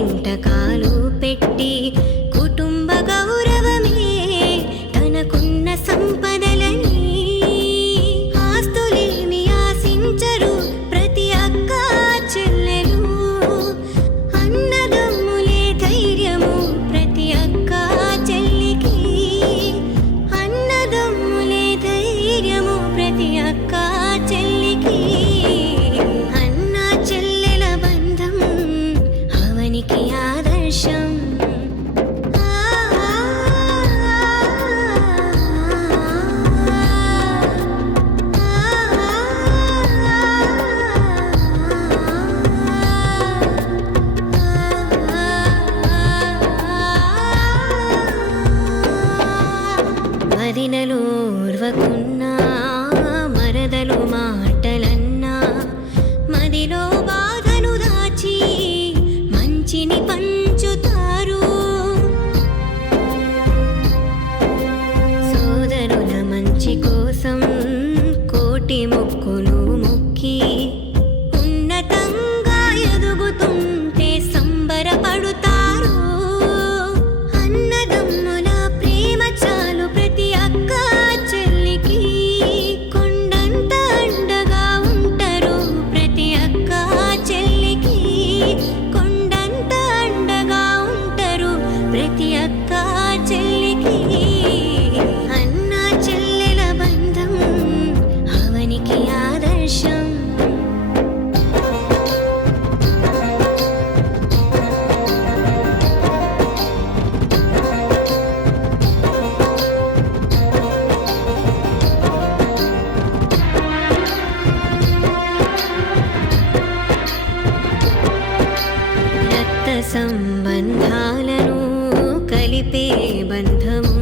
ఇంటకాలు పెట్టి కుటుంబ గౌరవమే తనకున్న సంపదలని ఆస్తులేమి ఆశించరు ప్రతి అక్క చెల్లెలు అన్నదమ్ములే ధైర్యము ప్రతి అక్క చెల్లికి అన్నదమ్ములే ధైర్యము ప్రతి అక్క చెల్లికి అన్న చెల్లెల బంధం అవనికి ఆదర్శం వదినలు ఓర్వకున్నా మరదలు మాటలన్నా మదిలో బాధను దాచి మంచిని పంచుతారు సోదరుల మంచి కోసం కోటి మొక్కులు మొక్కి ఉన్నతంగా ఎదుగుతుంటే సంబరపడుతారు అన్నదమ్ముల ప్రేమ చాలు ప్రతి అక్క చెల్లికి కొండంత అండగా ఉంటారు ప్రతి అక్క చెల్లికి కొండంత అండగా ఉంటారు ప్రతి అక్క చెల్లికి అన్న చెల్లెల బంధం అవనికి ఆదర్శం రక్త సంబంధాలను కలిపే బంధము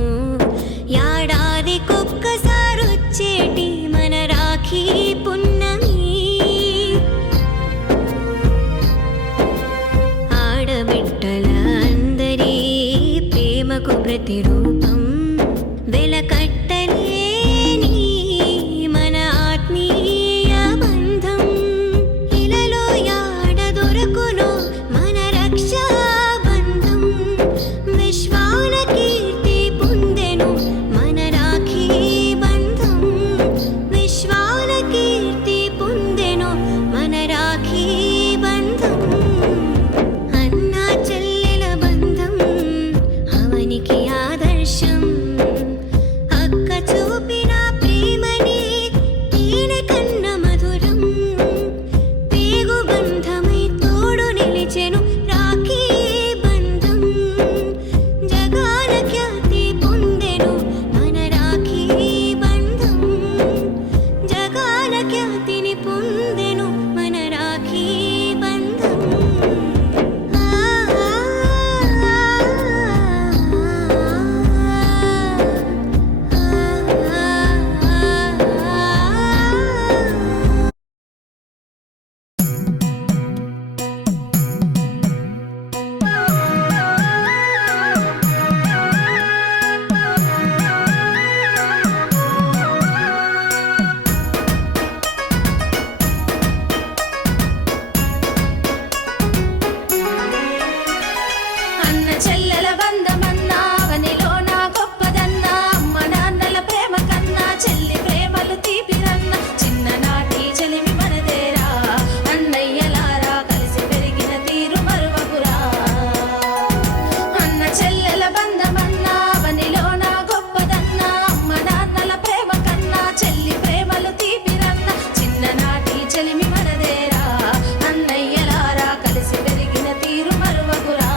ఏడాదికొక్కసారొచ్చేటి మన రాఖీ పున్నమి ఆడబిడ్డల అందరి ప్రేమకు ప్రతిరూపం వెలకట్టలేని మన ఆత్మీయ బంధం ఇలలో యాడ దొరకునో మన రక్షా బంధం విశ్వాన కీర్తి పొందెను మన రాఖీ బంధం విశ్వాన కీర్తి పొందెను మన రాఖీ బంధం అన్న చెల్లెల బంధం అవనికి ఆదర్శం అక్క చూపిన ప్రేమని తేనె కన్న మధురం పేగు బంధమై తోడు నిలిచెను రాఖీ బంధం జగాన ఖ్యాతి పొందెను మన రాఖీ బంధం జగాన ఖ్యాతిని పొందెను మన రాఖీ బంధం అన్న చెల్లెల బంధమన్నా అవనిలో నా గొప్పదన్నా అమ్మ నాన్నల ప్రేమ కన్నా చెల్లి ప్రేమలు తీపిరన్న చిన్ననాటి చెలిమి మనదేరా అన్నయ్యలారా కలిసి పెరిగిన తీరు మరువకురా అన్న చెల్లెల బంధమన్నా అవనిలో నా గొప్పదన్నా అమ్మ నాన్నల ప్రేమ కన్నా చెల్లి ప్రేమలు తీపిరన్న చిన్ననాటి చెలిమి మనదేరా అన్నయ్యలారా కలిసి పెరిగిన తీరు మరువకురా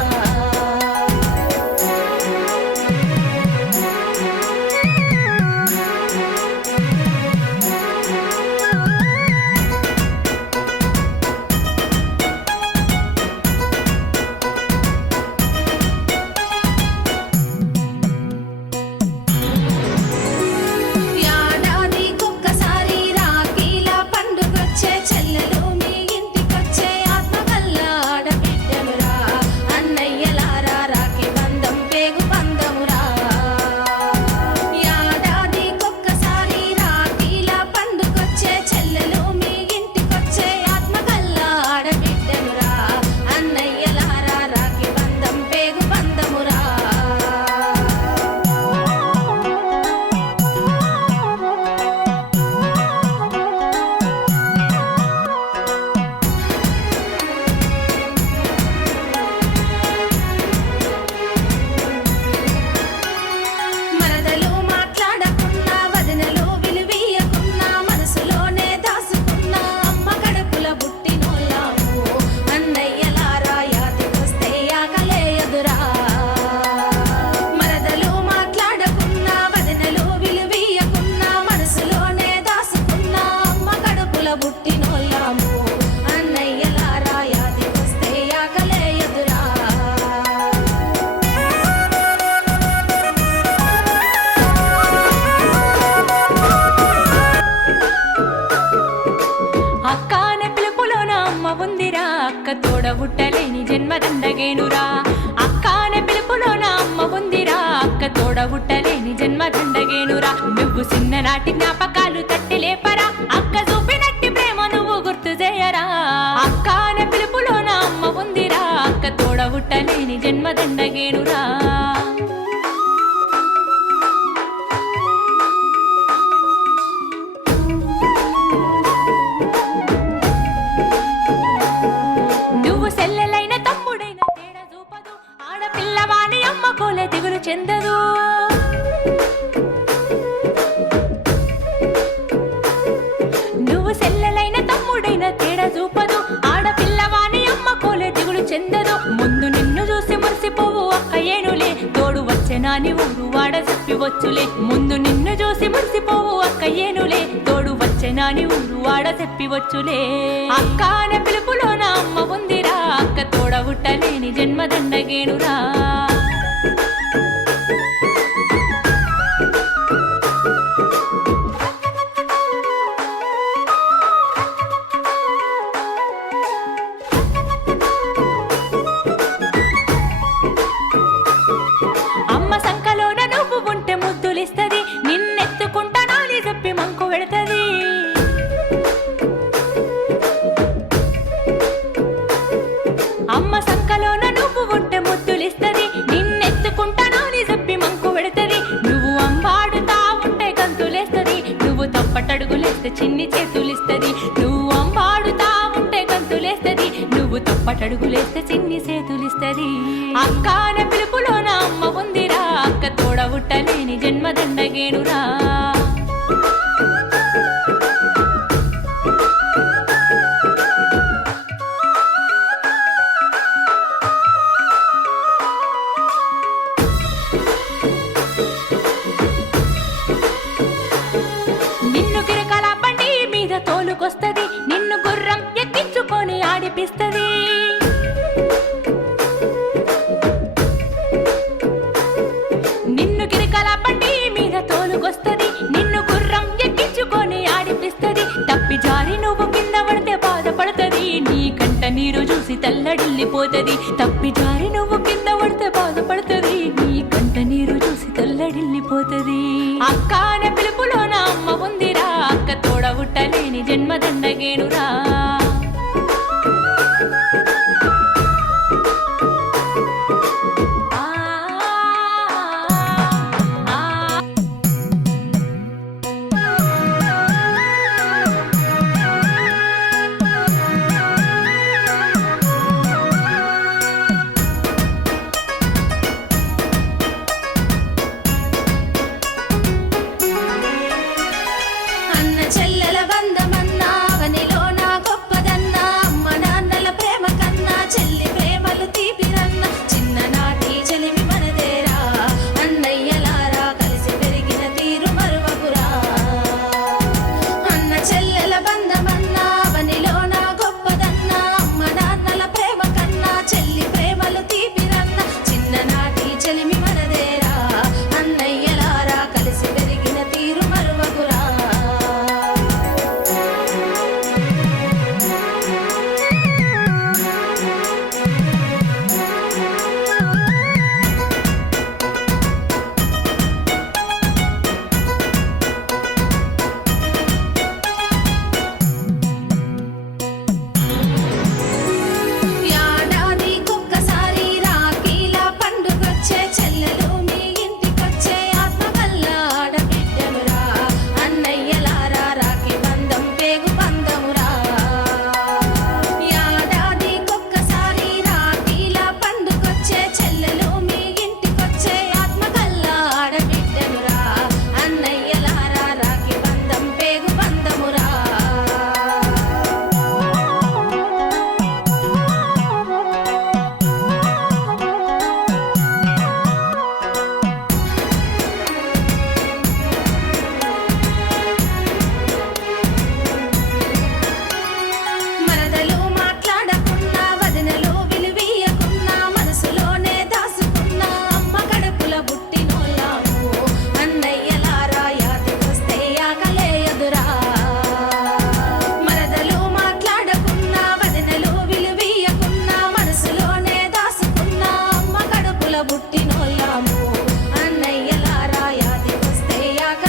దండగేనురా నువ్వు చిన్ననాటి జ్ఞాపకాలు తట్టి లేపరా అక్క చూపినట్టి ప్రేమ నువ్వు గుర్తు చేయరా అక్క అనే పిలుపులో నా అమ్మ ఉందిరా అక్క తోడబుట్టలేని జన్మ దండగేనురా చెందదు నువ్వు సెల్లెలైన తమ్ముడైన తేడా చూపదు ఆడపిల్లవాని అమ్మ కోలే దిగులు చెందదు ముందు నిన్ను చూసి మురిసిపోవు అక్క ఏనులే తోడు వచ్చెనాని ఊరు వాడ చెప్పివచ్చులే ముందు నిన్ను చూసి మురిసిపోవు అక్క ఏనులే తోడు వచ్చెనాని ఊరు వాడ చెప్పివచ్చులే అక్క అనే పిలుపులో నా అమ్మ ఉందిరా అక్క తోడబుట్టలేని జన్మ దండగేనురా నిన్నెత్తుకుంటానని చెప్పి మంకు పెడతది అమ్మ సంకలోన నువ్వు ఉంటే ముద్దులిస్తది నిన్నెత్తుకుంటానని చెప్పి మంకు పెడతది నువ్వు అంబాడుతా ఉంటే గంతులేస్తది నువ్వు తప్పటడుగులేస్తే చిన్ని చేతులిస్తది నువ్వు అంబాడుతా ఉంటే గంతులేస్తది నువ్వు తప్పటడుగులేస్తే చిన్ని చేతులిస్తది అక్క అనే పిలుపులో నా అమ్మ ఉందిరా అక్క తోడబుట్టలేని జన్మ దండగేనురా నిన్ను గిరకల బండి మీద తోలుకొస్తది నిన్ను గుర్రం ఎక్కించుకొని ఆడిపిస్తది నిన్ను గిరకల బండి మీద తోలుకొస్తది నిన్ను గుర్రం ఎక్కించుకొని ఆడిపిస్తది తప్పి జారి నువ్వు కింద పడితే బాధపడుతుంది నీ కంట నీరు చూసి తల్లడిల్లిపోతది తప్పి జారి నువ్వు కింద పడితే బాధపడుతుంది నీ కంట నీరు చూసి తల్లడిల్లిపోతది అక్క అనే పిలుపులో నా అమ్మ ఉందిరా అక్క తోడబుట్టలేని జన్మ దండగేనురా చెల్లెల బంధమన్నా అవనిలో నా గొప్పదన్నా అమ్మ నాన్నల ప్రేమ కన్నా చెల్లి ప్రేమలు తీపిరన్న చిన్ననాటి చెలిమి మనదేరా అన్నయ్యలారా కలిసి పెరిగిన తీరు మరువకురా అన్న చెల్లెల బంధమన్నా అవనిలో నా గొప్పదన్నా అమ్మ నాన్నల ప్రేమ కన్నా చెల్లి ప్రేమలు తీపిరన్న చిన్ననాటి చెలిమి మనదేరా అన్నయ్యలారా కలిసి పెరిగిన తీరు మరువకురా ఏడాదికొక్కసారి రాఖీల పండుగొచ్చే చెల్లెలు మీ ఇంటికొచ్చే ఆత్మవల్ల ఆడబిడ్డనురా అన్నయ్యలారా రాఖీ బంధం పేగు బంధమురా ఏడాదికొక్కసారి రాఖీల పండుగొచ్చే చెల్లెలు మీ ఇంటికొచ్చే ఆత్మవల్ల ఆడబిడ్డనురా అన్నయ్యలారా రాఖీ బంధం పేగు బంధమురా మరదలు మాట్లాడకున్నా వదినలు విలువీయకున్నా మనసులోనే దాసుకున్నా అమ్మ కడుపుల బుట్టినోళ్ళము అన్నయ్యలారా యాదికొస్తే ఆకలే ఎదురా మరదలు మాట్లాడకున్నా వదినలు విలువీయకున్నా మనసులోనే దాసుకున్నా అమ్మ కడుపుల బుట్టినోళ్ళము అన్నయ్యలారా యాదికొస్తే ఆకలే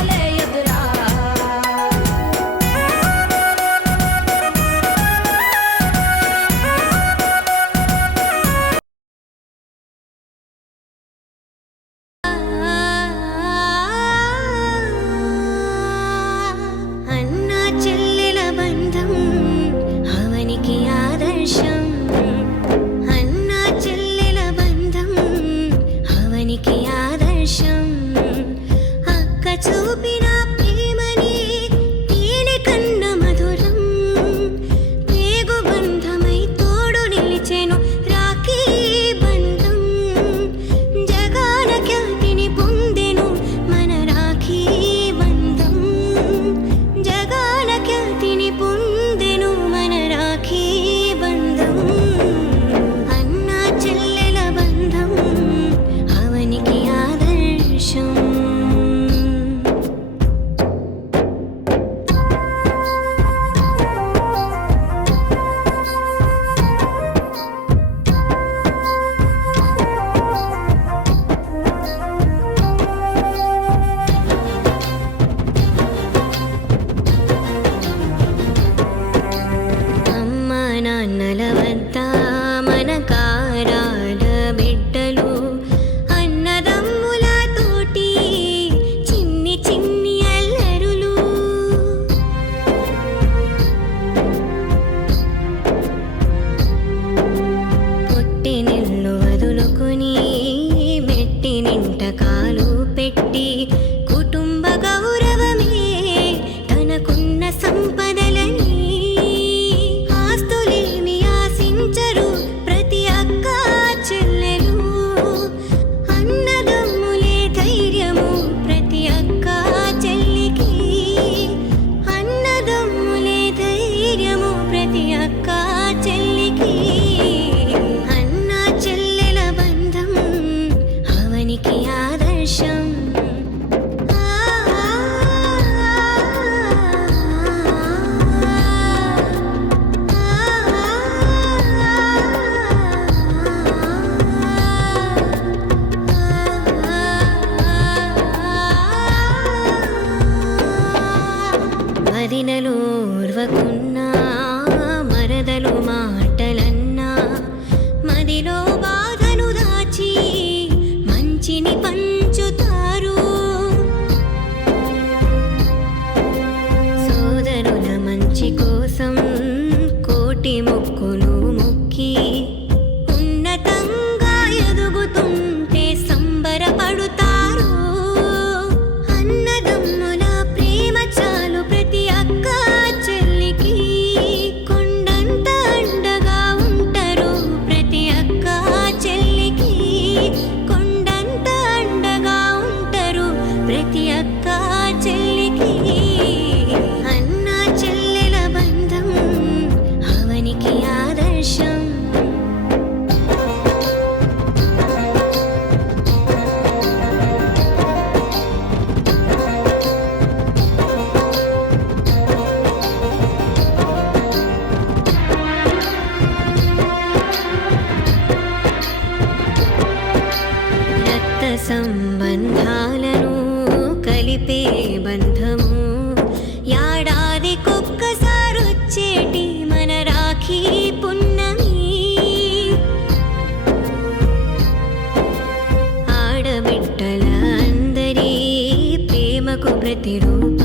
అయినలు ఓర్వకున్నా మరదలు మాటలన్నా మదిలో బాధను దాచి మంచిని పంచుతారు. సోదరుల మంచి కోసం కోటి మొక్కులు మొక్కి ఉన్నతంగా ఎదుగుతుంటే సంబరపడుతారు. అన్నదమ్ముల ప్రేమ చాలు ప్రతి అక్క చెల్లికి, కొండంత అండగా ఉంటారు ప్రతి అక్క చెల్లికి, కొండంత అండగా ఉంటారు ప్రతి అక్క చెల్లికి. అన్న చెల్లెల బంధం అవనికి ఆదర్శం. రక్త సంబంధాలను కలిపే బంధము, ఏడాదికొక్కసారొచ్చేటి మన రాఖీ పున్నమి. ఆడబిడ్డల అందరి ప్రేమకు ప్రతిరూపం